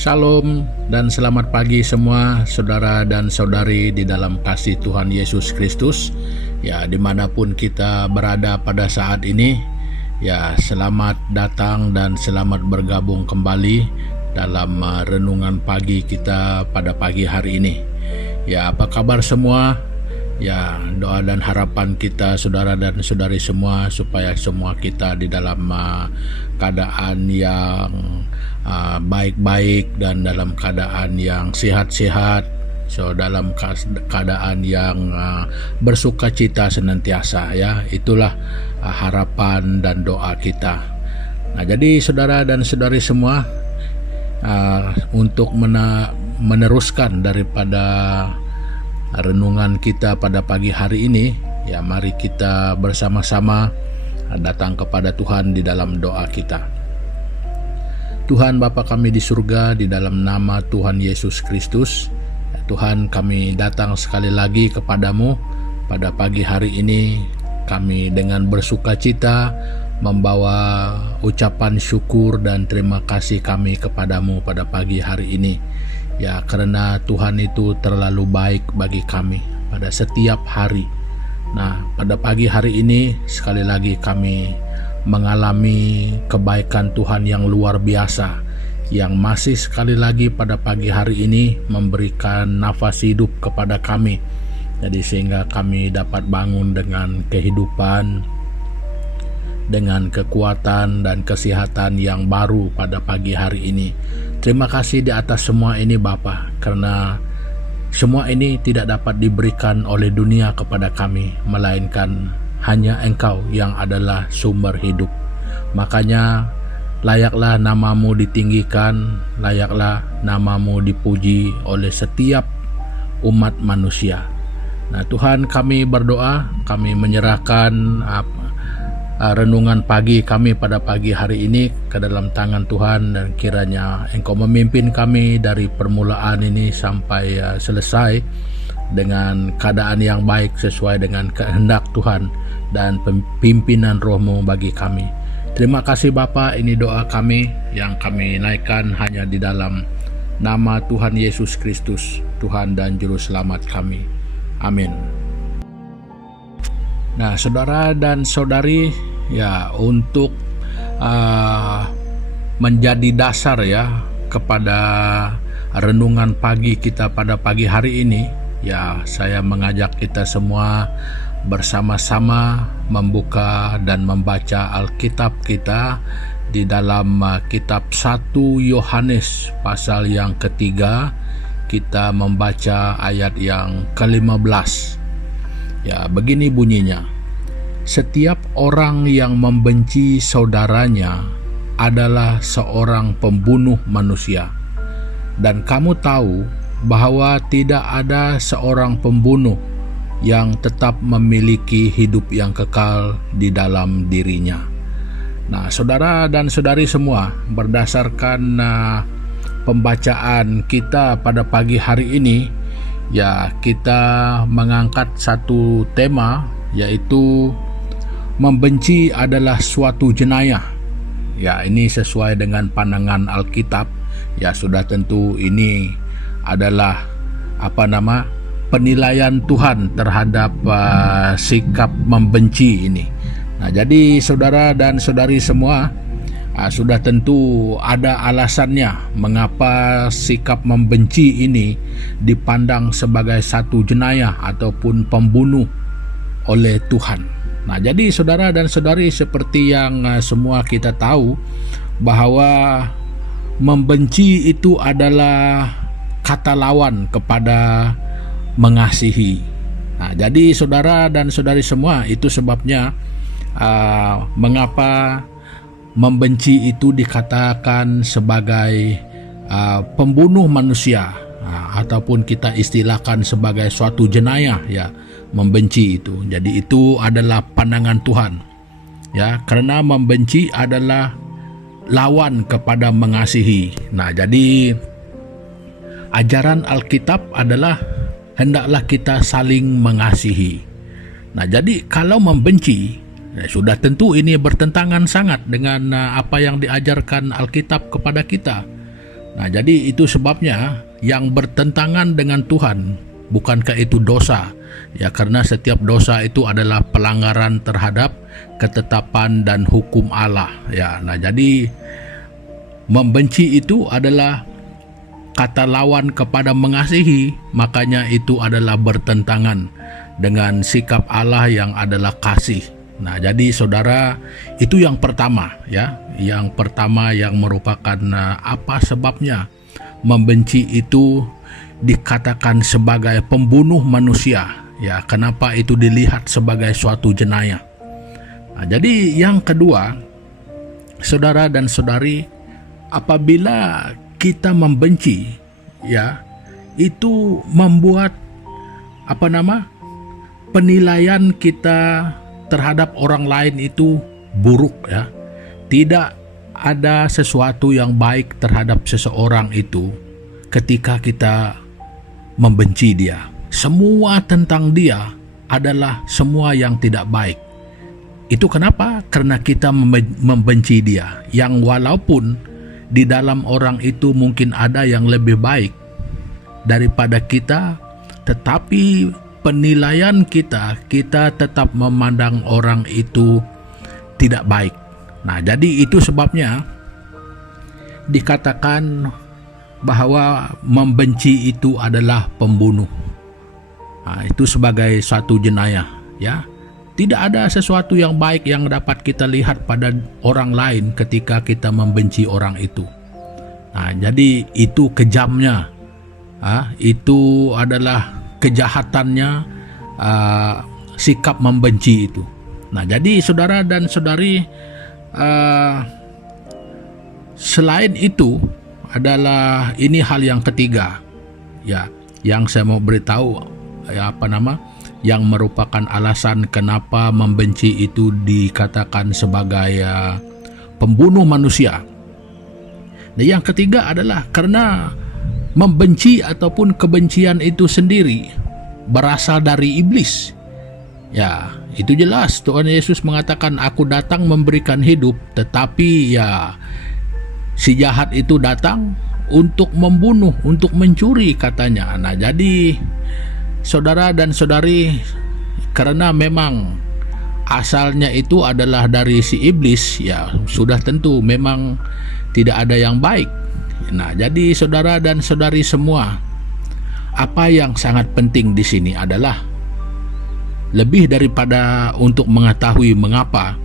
Shalom dan selamat pagi semua saudara dan saudari di dalam kasih Tuhan Yesus Kristus. Ya, dimanapun kita berada pada saat ini, ya selamat datang dan selamat bergabung kembali dalam renungan pagi kita pada pagi hari ini. Ya, apa kabar semua? Ya, doa dan harapan kita saudara dan saudari semua supaya semua kita di dalam keadaan yang baik-baik dan dalam keadaan yang sehat-sehat, dalam keadaan yang bersukacita senantiasa, ya. Itulah harapan dan doa kita. Nah, jadi saudara dan saudari semua, untuk meneruskan daripada renungan kita pada pagi hari ini, ya mari kita bersama-sama datang kepada Tuhan di dalam doa kita. Tuhan Bapa kami di surga, di dalam nama Tuhan Yesus Kristus, ya Tuhan, kami datang sekali lagi kepadamu pada pagi hari ini. Kami dengan bersukacita membawa ucapan syukur dan terima kasih kami kepadamu pada pagi hari ini. Ya, karena Tuhan itu terlalu baik bagi kami pada setiap hari. Nah, pada pagi hari ini sekali lagi kami mengalami kebaikan Tuhan yang luar biasa, yang masih sekali lagi pada pagi hari ini memberikan nafas hidup kepada kami. Jadi sehingga kami dapat bangun dengan kehidupan, dengan kekuatan dan kesehatan yang baru pada pagi hari ini. Terima kasih di atas semua ini Bapa, karena semua ini tidak dapat diberikan oleh dunia kepada kami, melainkan hanya Engkau yang adalah sumber hidup. Makanya layaklah namamu ditinggikan, layaklah namamu dipuji oleh setiap umat manusia. Nah Tuhan, kami berdoa, kami menyerahkan renungan pagi kami pada pagi hari ini ke dalam tangan Tuhan, dan kiranya Engkau memimpin kami dari permulaan ini sampai selesai dengan keadaan yang baik sesuai dengan kehendak Tuhan dan pimpinan Roh-Mu bagi kami. Terima kasih Bapa, ini doa kami yang kami naikkan hanya di dalam nama Tuhan Yesus Kristus, Tuhan dan Juru Selamat kami. Amin. Nah, saudara dan saudari, ya untuk menjadi dasar ya kepada renungan pagi kita pada pagi hari ini, ya saya mengajak kita semua bersama-sama membuka dan membaca Alkitab kita di dalam kitab 1 Yohanes pasal yang ketiga. Kita membaca ayat yang ke-15. Ya, begini bunyinya. Setiap orang yang membenci saudaranya adalah seorang pembunuh manusia. Dan kamu tahu bahwa tidak ada seorang pembunuh yang tetap memiliki hidup yang kekal di dalam dirinya. Nah, saudara dan saudari semua, berdasarkan pembacaan kita pada pagi hari ini, ya kita mengangkat satu tema, yaitu membenci adalah suatu jenayah. Ya, ini sesuai dengan pandangan Alkitab. Ya, sudah tentu ini adalah penilaian Tuhan terhadap sikap membenci ini. Nah, jadi saudara dan saudari semua, sudah tentu ada alasannya mengapa sikap membenci ini dipandang sebagai satu jenayah ataupun pembunuh oleh Tuhan. Nah, jadi saudara dan saudari, seperti yang semua kita tahu bahwa membenci itu adalah kata lawan kepada mengasihi. Nah, jadi saudara dan saudari semua, itu sebabnya mengapa membenci itu dikatakan sebagai pembunuh manusia, ataupun kita istilahkan sebagai suatu jenayah, ya, membenci itu. Jadi itu adalah pandangan Tuhan, ya, karena membenci adalah lawan kepada mengasihi. Nah, jadi ajaran Alkitab adalah hendaklah kita saling mengasihi. Nah, jadi kalau membenci, sudah tentu ini bertentangan sangat dengan apa yang diajarkan Alkitab kepada kita. Nah, jadi itu sebabnya yang bertentangan dengan Tuhan, bukankah itu dosa? Ya, karena setiap dosa itu adalah pelanggaran terhadap ketetapan dan hukum Allah. Ya, nah jadi membenci itu adalah kata lawan kepada mengasihi, makanya itu adalah bertentangan dengan sikap Allah yang adalah kasih. Nah, jadi saudara, itu yang pertama ya. Yang pertama yang merupakan apa sebabnya membenci itu dikatakan sebagai pembunuh manusia. Ya, kenapa itu dilihat sebagai suatu jenayah? Nah, jadi yang kedua, saudara dan saudari, apabila kita membenci, ya, itu membuat penilaian kita terhadap orang lain itu buruk ya. Tidak ada sesuatu yang baik terhadap seseorang itu ketika kita membenci dia. Semua tentang dia adalah semua yang tidak baik. Itu kenapa? Karena kita membenci dia, yang walaupun di dalam orang itu mungkin ada yang lebih baik daripada kita, tetapi penilaian kita tetap memandang orang itu tidak baik. Nah, jadi itu sebabnya dikatakan bahwa membenci itu adalah pembunuh. Nah, itu sebagai suatu jenayah ya. Tidak ada sesuatu yang baik yang dapat kita lihat pada orang lain ketika kita membenci orang itu. Nah, jadi itu kejamnya. Itu adalah kejahatannya sikap membenci itu. Nah, jadi saudara dan saudari, selain itu adalah ini hal yang ketiga ya, yang saya mau beritahu ya, yang merupakan alasan kenapa membenci itu dikatakan sebagai pembunuh manusia. Nah, yang ketiga adalah karena membenci ataupun kebencian itu sendiri berasal dari iblis. Ya, itu jelas Tuhan Yesus mengatakan, aku datang memberikan hidup, tetapi ya si jahat itu datang untuk membunuh, untuk mencuri katanya. Nah, jadi saudara dan saudari, karena memang asalnya itu adalah dari si iblis, ya sudah tentu memang tidak ada yang baik. Nah, jadi saudara dan saudari semua, apa yang sangat penting di sini adalah lebih daripada untuk mengetahui mengapa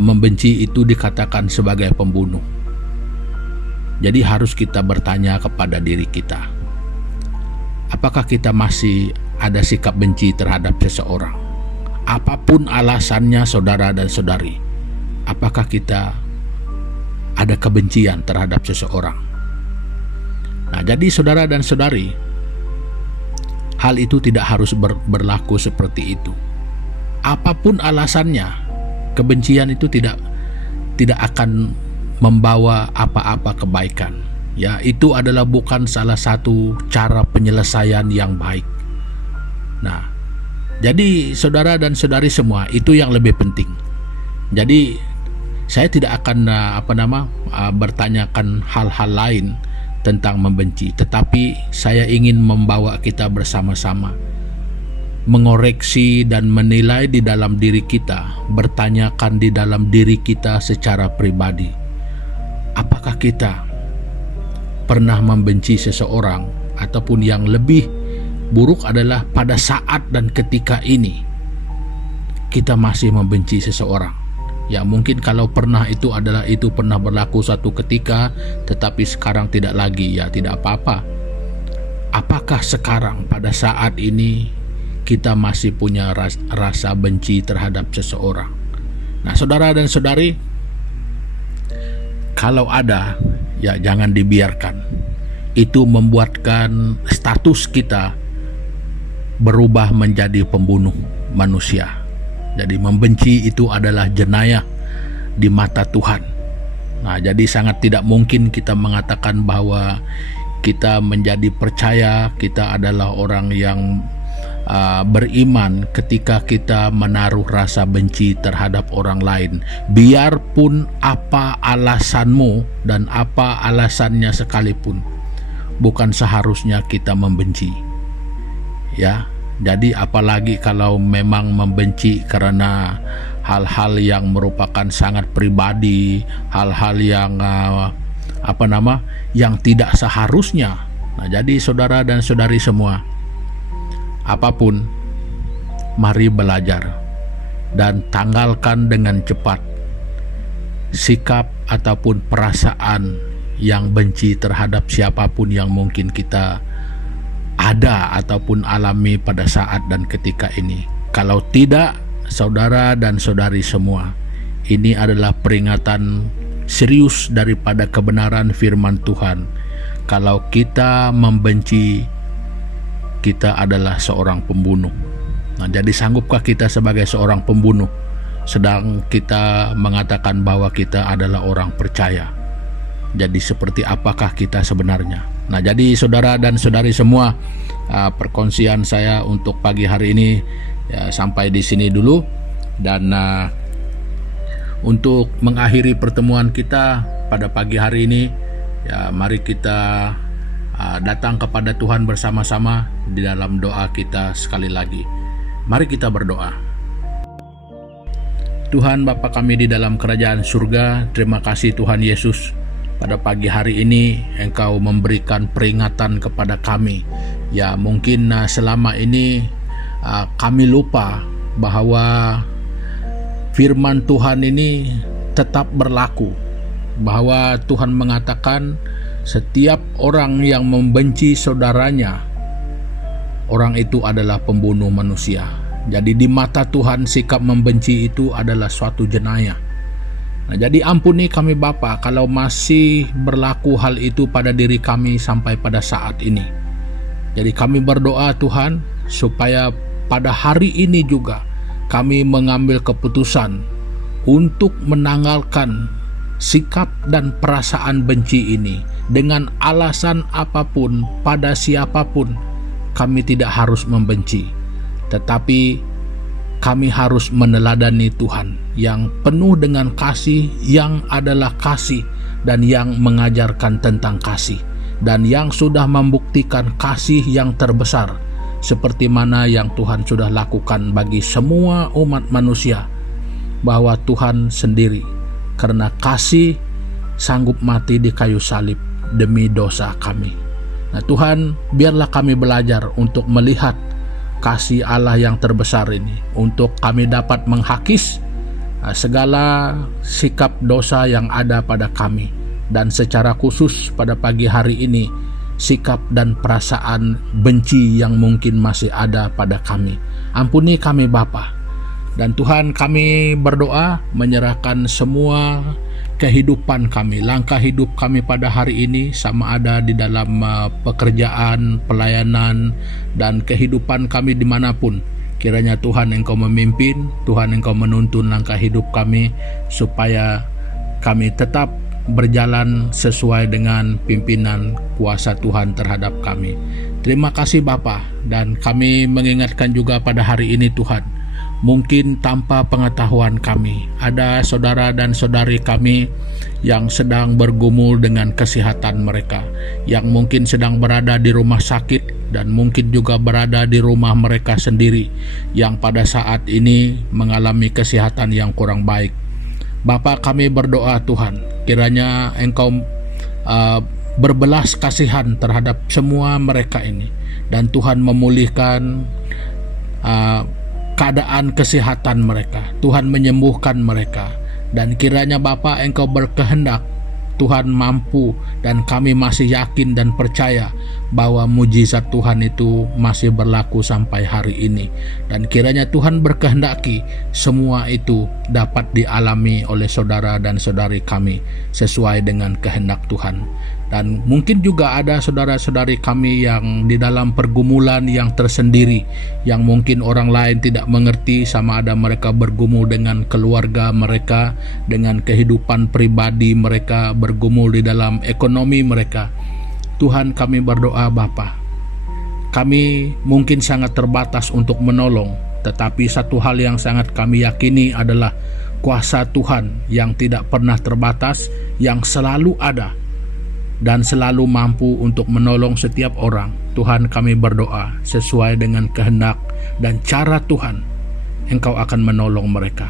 membenci itu dikatakan sebagai pembunuh. Jadi harus kita bertanya kepada diri kita, apakah kita masih ada sikap benci terhadap seseorang? Apapun alasannya saudara dan saudari, apakah kita ada kebencian terhadap seseorang? Nah, jadi saudara dan saudari, hal itu tidak harus berlaku seperti itu. Apapun alasannya, kebencian itu tidak akan membawa apa-apa kebaikan. Ya, itu adalah bukan salah satu cara penyelesaian yang baik. Nah, jadi saudara dan saudari semua, itu yang lebih penting. Jadi saya tidak akan bertanyakan hal-hal lain tentang membenci, tetapi saya ingin membawa kita bersama-sama mengoreksi dan menilai di dalam diri kita, bertanyakan di dalam diri kita secara pribadi, apakah kita pernah membenci seseorang, ataupun yang lebih buruk adalah pada saat dan ketika ini kita masih membenci seseorang. Ya, mungkin kalau pernah itu pernah berlaku suatu ketika, tetapi sekarang tidak lagi, ya tidak apa-apa. Apakah sekarang pada saat ini kita masih punya rasa benci terhadap seseorang? Nah, saudara dan saudari, kalau ada, ya jangan dibiarkan. Itu membuatkan status kita berubah menjadi pembunuh manusia. Jadi membenci itu adalah jenayah di mata Tuhan. Nah, jadi sangat tidak mungkin kita mengatakan bahwa kita menjadi percaya, kita adalah orang yang beriman ketika kita menaruh rasa benci terhadap orang lain, biarpun apa alasanmu dan apa alasannya sekalipun. Bukan seharusnya kita membenci, ya. Jadi apalagi kalau memang membenci karena hal-hal yang merupakan sangat pribadi, hal-hal yang yang tidak seharusnya. Nah, jadi saudara dan saudari semua, apapun, mari belajar dan tanggalkan dengan cepat sikap ataupun perasaan yang benci terhadap siapapun yang mungkin kita ada ataupun alami pada saat dan ketika ini. Kalau tidak, saudara dan saudari semua, ini adalah peringatan serius daripada kebenaran firman Tuhan. Kalau kita membenci, kita adalah seorang pembunuh. Nah, jadi sanggupkah kita sebagai seorang pembunuh sedang kita mengatakan bahwa kita adalah orang percaya? Jadi seperti apakah kita sebenarnya? Nah, jadi saudara dan saudari semua, perkongsian saya untuk pagi hari ini ya, sampai di sini dulu. Dan untuk mengakhiri pertemuan kita pada pagi hari ini, ya, mari kita datang kepada Tuhan bersama-sama di dalam doa kita sekali lagi. Mari kita berdoa. Tuhan Bapa kami di dalam kerajaan surga, terima kasih Tuhan Yesus. Pada pagi hari ini Engkau memberikan peringatan kepada kami. Ya, mungkin selama ini kami lupa bahwa firman Tuhan ini tetap berlaku, bahwa Tuhan mengatakan setiap orang yang membenci saudaranya, orang itu adalah pembunuh manusia. Jadi di mata Tuhan sikap membenci itu adalah suatu jenayah. Nah, jadi ampuni kami Bapa kalau masih berlaku hal itu pada diri kami sampai pada saat ini. Jadi kami berdoa Tuhan supaya pada hari ini juga kami mengambil keputusan untuk menanggalkan sikap dan perasaan benci ini dengan alasan apapun pada siapapun. Kami tidak harus membenci, tetapi kami harus meneladani Tuhan yang penuh dengan kasih, yang adalah kasih dan yang mengajarkan tentang kasih, dan yang sudah membuktikan kasih yang terbesar seperti mana yang Tuhan sudah lakukan bagi semua umat manusia, bahwa Tuhan sendiri karena kasih sanggup mati di kayu salib demi dosa kami. Nah Tuhan, biarlah kami belajar untuk melihat kasih Allah yang terbesar ini, untuk kami dapat menghakis segala sikap dosa yang ada pada kami, dan secara khusus pada pagi hari ini sikap dan perasaan benci yang mungkin masih ada pada kami. Ampuni kami Bapa. Dan Tuhan, kami berdoa menyerahkan semua kehidupan kami, langkah hidup kami pada hari ini, sama ada di dalam pekerjaan, pelayanan, dan kehidupan kami dimanapun. Kiranya Tuhan Engkau memimpin, Tuhan Engkau menuntun langkah hidup kami, supaya kami tetap berjalan sesuai dengan pimpinan kuasa Tuhan terhadap kami. Terima kasih Bapa, dan kami mengingatkan juga pada hari ini Tuhan, mungkin tanpa pengetahuan kami, ada saudara dan saudari kami yang sedang bergumul dengan kesehatan mereka, yang mungkin sedang berada di rumah sakit, dan mungkin juga berada di rumah mereka sendiri, yang pada saat ini mengalami kesehatan yang kurang baik. Bapa, kami berdoa Tuhan, kiranya Engkau berbelas kasihan terhadap semua mereka ini, dan Tuhan memulihkan keadaan kesehatan mereka. Tuhan menyembuhkan mereka, dan kiranya Bapa Engkau berkehendak, Tuhan mampu, dan kami masih yakin dan percaya bahwa mujizat Tuhan itu masih berlaku sampai hari ini, dan kiranya Tuhan berkehendaki semua itu dapat dialami oleh saudara dan saudari kami sesuai dengan kehendak Tuhan. Dan mungkin juga ada saudara-saudari kami yang di dalam pergumulan yang tersendiri, yang mungkin orang lain tidak mengerti, sama ada mereka bergumul dengan keluarga mereka, dengan kehidupan pribadi mereka, bergumul di dalam ekonomi mereka. Tuhan, kami berdoa Bapa, kami mungkin sangat terbatas untuk menolong, tetapi satu hal yang sangat kami yakini adalah kuasa Tuhan yang tidak pernah terbatas, yang selalu ada dan selalu mampu untuk menolong setiap orang. Tuhan, kami berdoa sesuai dengan kehendak dan cara Tuhan, Engkau akan menolong mereka.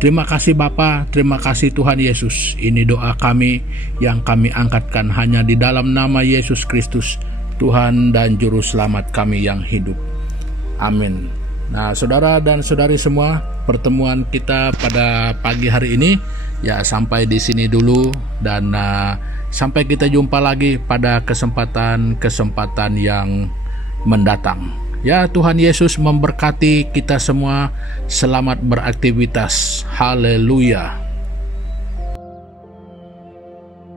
Terima kasih Bapa, terima kasih Tuhan Yesus. Ini doa kami yang kami angkatkan hanya di dalam nama Yesus Kristus, Tuhan dan Juru Selamat kami yang hidup. Amin. Nah, saudara dan saudari semua, pertemuan kita pada pagi hari ini ya sampai di sini dulu, dan sampai kita jumpa lagi pada kesempatan-kesempatan yang mendatang. Ya, Tuhan Yesus memberkati kita semua. Selamat beraktivitas. Haleluya.